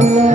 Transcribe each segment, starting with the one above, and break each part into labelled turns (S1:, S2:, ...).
S1: Yeah.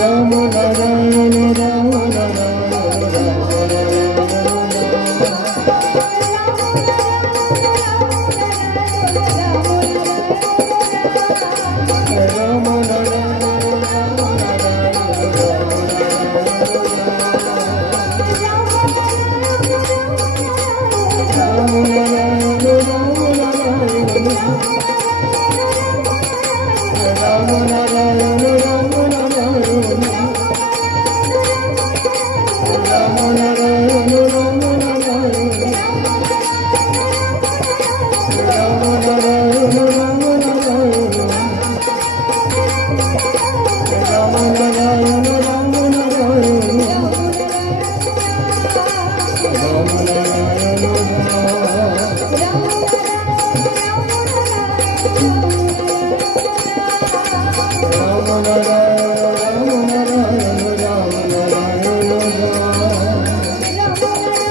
S1: Rama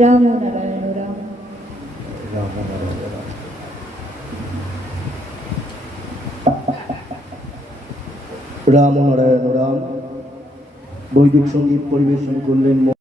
S1: Ram Narayan Ram
S2: Ram Narayan Ram বৈদিক সঙ্গীত পরিবেশন করলেন